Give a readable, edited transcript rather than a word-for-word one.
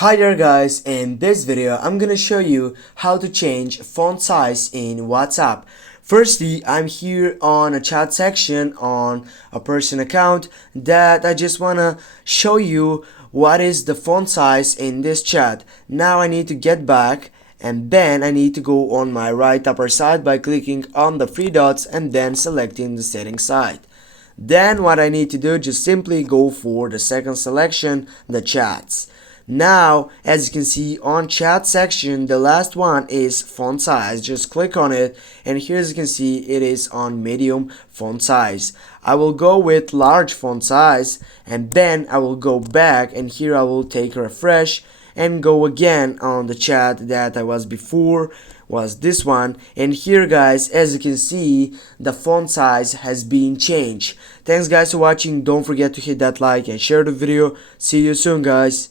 Hi there guys, in this video I'm gonna show you how to change font size in WhatsApp. Firstly, I'm here on a chat section on a person account that I just wanna show you what is the font size in this chat. Now I need to get back and then I need to go on my right upper side by clicking on the three dots and then selecting the settings side. Then what I need to do, just simply go for the second selection, the chats. Now, as you can see on chat section, the last one is font size. Just click on it and here as you can see it is on medium font size. I will go with large font size and then I will go back and here I will take a refresh and go again on the chat that I was before, was this one, and here guys, as you can see, the font size has been changed. Thanks guys for watching. Don't forget to hit that like and share the video. See you soon guys.